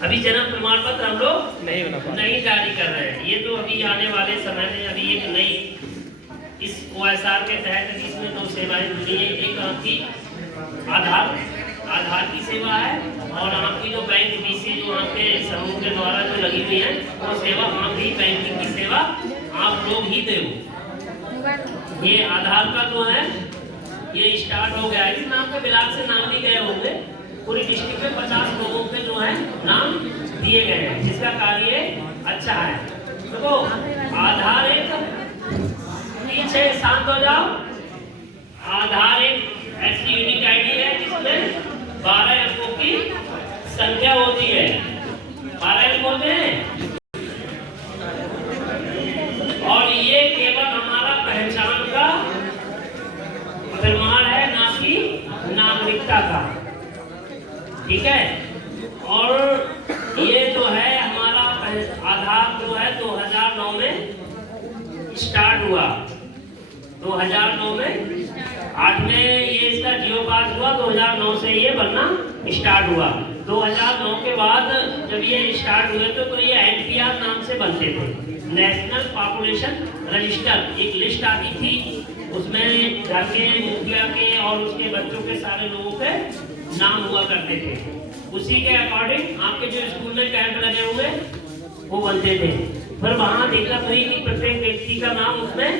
अभी जन्म प्रमाण पत्र हम लोग नहीं जारी कर रहे हैं। ये तो अभी आने वाले समय में अभी एक नई इस OSR के तहत इसमें 2 सेवाएं जुड़ी है। एक आपकी आधार की सेवा है और आपकी जो बैंक BC जो आपके समूह के द्वारा जो लगी हुई है वो सेवा आप ही बैंकिंग की सेवा आप लोग ही दे। ये आधार का जो है ये स्टार्ट हो गया है। इस नाम के ब्लॉक से नाम भी गए होंगे। पूरी डिस्ट्रिक्ट में 50 लोगों के जो है नाम दिए गए हैं, जिसका कार्य अच्छा है। देखो आधार एक पीछे शांत हो जाओ। आधार एक ऐसी यूनिक आईडी है जिसमें 12 अंकों की संख्या होती है। 12 अंक होते हैं और ये केवल हमारा पहचान का प्रमाण है, ना कि नागरिकता का। ठीक है। और ये जो है हमारा आधार जो है 2009 में स्टार्ट हुआ। 2009 में 8 में ये इसका जियो पास हुआ। 2009 से ये बनना स्टार्ट हुआ। 2009 के बाद जब ये स्टार्ट हुए तो ये NPR नाम से बनते थे, नेशनल पॉपुलेशन रजिस्टर। एक लिस्ट आती थी, उसमें घर के मुखिया के और उसके बच्चों के सारे लोगों के नाम हुआ करते थे। उसी के अकॉर्डिंग आपके जो स्कूल में कैंप लगे हुए वो बनते थे। फिर वहाँ दिक्कत हुई कि प्रत्येक व्यक्ति का नाम उसमें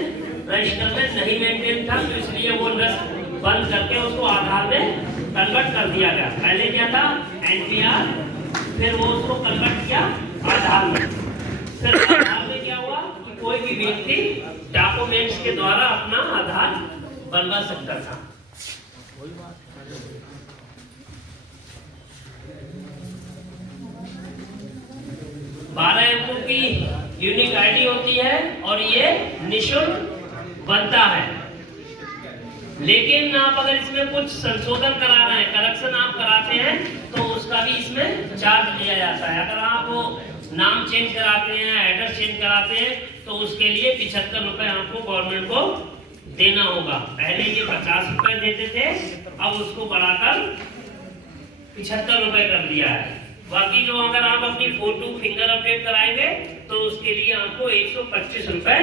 रजिस्टर में नहीं मेंटेन था, तो इसलिए वो बंद करके उसको आधार में कन्वर्ट कर दिया गया। पहले क्या था NPR, फिर वो उसको कन्वर्ट किया आधार में। फिर आधार में क्या हुआ कि कोई भी व्यक्ति डॉक्यूमेंट्स के द्वारा अपना आधार बनवा सकता था। 12 अंकों की यूनिक आईडी होती है और ये निःशुल्क बनता है। लेकिन आप अगर इसमें कुछ संशोधन करा रहे हैं, करेक्शन आप कराते हैं, तो उसका भी इसमें चार्ज लिया जाता है। अगर आप नाम चेंज कराते हैं, एड्रेस चेंज कराते हैं, तो उसके लिए 75 रुपए आपको गवर्नमेंट को देना होगा। पहले ये 50 रुपए देते थे, अब उसको बढ़ाकर 75 रुपए कर दिया है। बाकी जो अगर आप अपनी फोटो फिंगर अपडेट कराएंगे तो उसके लिए आपको 125 रुपए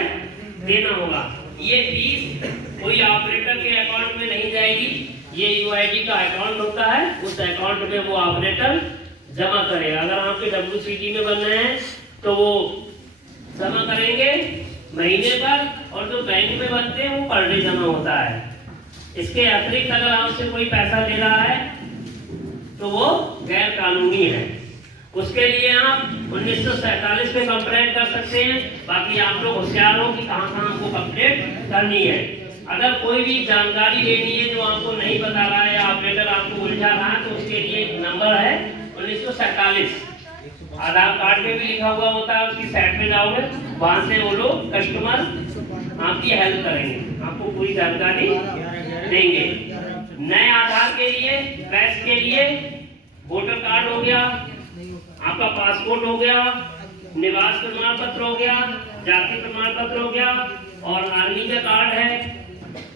देना होगा। ये फीस कोई ऑपरेटर के अकाउंट में नहीं जाएगी। ये UID का अकाउंट होता है, उस अकाउंट में वो ऑपरेटर जमा करेगा। अगर आपके WCT में बन रहे हैं तो वो जमा करेंगे महीने पर, और जो बैंक में बनते हैं वो पर डे जमा होता है। इसके अतिरिक्त अगर आपसे कोई पैसा ले रहा है तो वो गैर कानूनी है। उसके लिए आप 1947 में कंप्लेंट कर सकते हैं। बाकी आप लोग होशियार हो कि कहाँ आपको कंप्लेंट करनी है। अगर कोई भी जानकारी लेनी है जो आपको नहीं बता रहा है या ऑपरेटर आपको उलझा रहा है, तो उसके लिए एक नंबर है 1947। आधार कार्ड में भी लिखा हुआ होता है, उसकी साइट पे जाओगे, वहां से वो लोग कस्टमर आपकी हेल्प करेंगे, आपको पूरी जानकारी देंगे। नए आधार के लिए, कैश के लिए वोटर कार्ड हो गया, आपका पासपोर्ट हो गया, निवास प्रमाण पत्र हो गया, जाति प्रमाण पत्र हो गया और आर्मी का कार्ड है।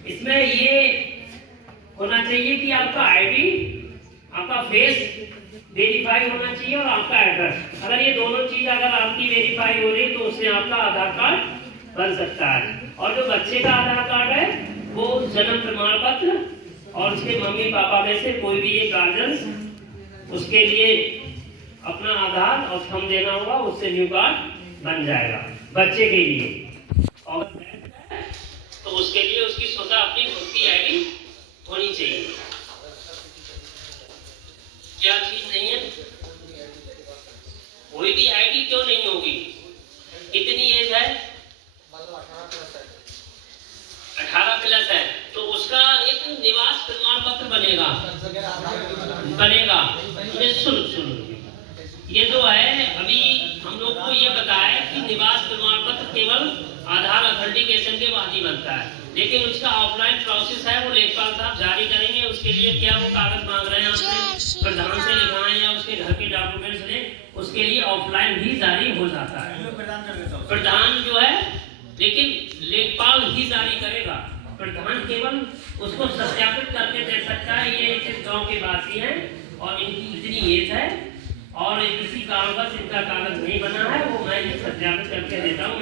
इसमें ये होना चाहिए कि आपका आईडी, आपका फेस वेरीफाई होना चाहिए और आपका एड्रेस। अगर ये दोनों चीज अगर आपकी वेरीफाई हो रही तो उससे आपका आधार कार्ड बन सकता है। और जो बच्चे का आधार कार्ड है वो जन्म प्रमाण पत्र और उसके मम्मी पापा में से कोई भी एक गार्जियन उसके लिए अपना आधार और थंब देना होगा, उससे न्यू कार्ड बन जाएगा बच्चे के लिए। और तो उसके लिए उसकी स्वतः अपनी खुद की आईडी होनी चाहिए। क्या चीज नहीं है? कोई भी आईडी क्यों नहीं होगी? कितनी एज है? 18+ है तो उसका एक निवास प्रमाण पत्र बनेगा। सुन ये जो है अभी हम लोग को ये बताया कि निवास प्रमाण पत्र केवल आधार ऑथेंटिकेशन के बाद ही बनता है, लेकिन उसका ऑफलाइन प्रोसेस है, वो लेखपाल साहब जारी करेंगे। उसके लिए क्या वो कागज मांग रहे हैं आपसे, प्रधान से लिखवाएं या उसके घर के डॉक्यूमेंट्स ले, उसके लिए ऑफलाइन भी जारी हो जाता है। प्रधान जो है, लेकिन लेखपाल ही जारी करेगा। प्रधान केवल उसको सत्यापित करके दे सकता है ये इस गांव के वासी हैं और इनकी इतनी एज है और किसी कारणवश इनका कागज नहीं बना है, वो मैं ये सत्यापित करके देता हूँ।